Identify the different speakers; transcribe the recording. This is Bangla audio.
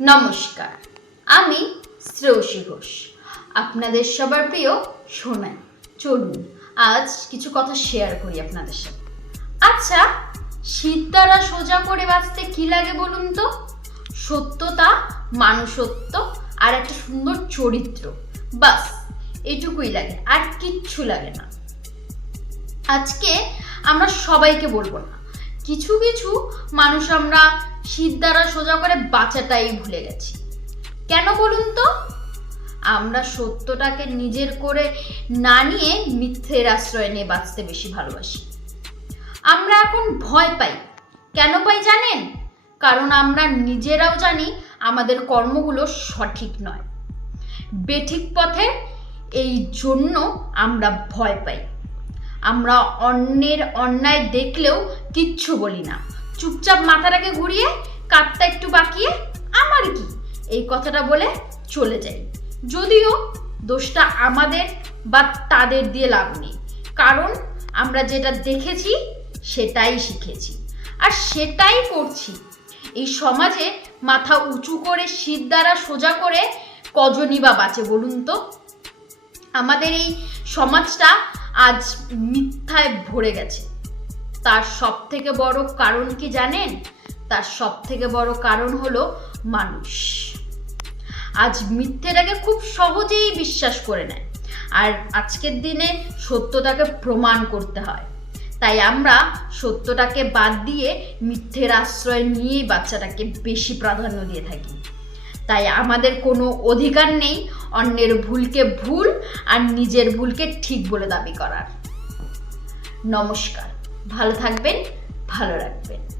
Speaker 1: নমস্কার, আমি শ্রেয়সী ঘোষ, আপনাদের সবার প্রিয় সোনাই চলুন, আজ কিছু কথা শেয়ার করি আপনাদের সাথে। আচ্ছা শীত দ্বারা সোজা করে বাঁচতে কি লাগে বলুন তো? সত্যতা, মানুষত্ব আর একটা সুন্দর চরিত্র, বাস, এটুকুই লাগে, আর কিচ্ছু লাগে না। আজকে আমরা সবাইকে বলব না কিছু কিছু মানুষ আমরা শীত দ্বারা সোজা করে বাঁচাটাই ভুলে গেছি। কেন বলুন তো? আমরা সত্যটাকে নিজের করে না নিয়ে মিথ্যের আশ্রয় নিয়ে বাঁচতে বেশি ভালোবাসি। আমরা এখন ভয় পাই। কেন পাই জানেন? কারণ আমরা নিজেরাও জানি আমাদের কর্মগুলো সঠিক নয়। বেঠিক পথে এই জন্য আমরা ভয় পাই। আমরা অন্যের অন্যায় দেখলেও কিচ্ছু বলি না। চুপচাপ মাথাটাকে ঘুরিয়ে কাঠটা একটু বাঁকিয়ে, আমার কি? এই কথাটা বলে চলে যাই। যদিও দোষটা আমাদের বা তাদের দিয়ে লাভ নেই। কারণ আমরা যেটা দেখেছি, সেটাই শিখেছি। আর সেটাই করছি। এই সমাজে মাথা উঁচু করে শীত দ্বারা সোজা করে কজনই বা বাঁচে বলুন তো? আমাদের এই সমাজটা আজ মিথ্যায় ভরে গেছে। তার সব থেকে বড় কারণ কি জানেন? তার সব থেকে বড় কারণ হলো মানুষ। আজ মিথ্যেটাকে খুব সহজেই বিশ্বাস করে নেয়। আর আজকের দিনে সত্যটাকে প্রমাণ করতে হয়। তাই আমরা সত্যটাকে বাদ দিয়ে মিথ্যের আশ্রয় নিয়েই বাচ্চাটাকে বেশি প্রাধান্য দিয়ে থাকি। তাই আমাদের কোনো অধিকার নেই অন্যের ভুলকে ভুল আর নিজের ভুলকে ঠিক বলে দাবি করার। নমস্কার। ভালো থাকবেন, ভালো রাখবেন।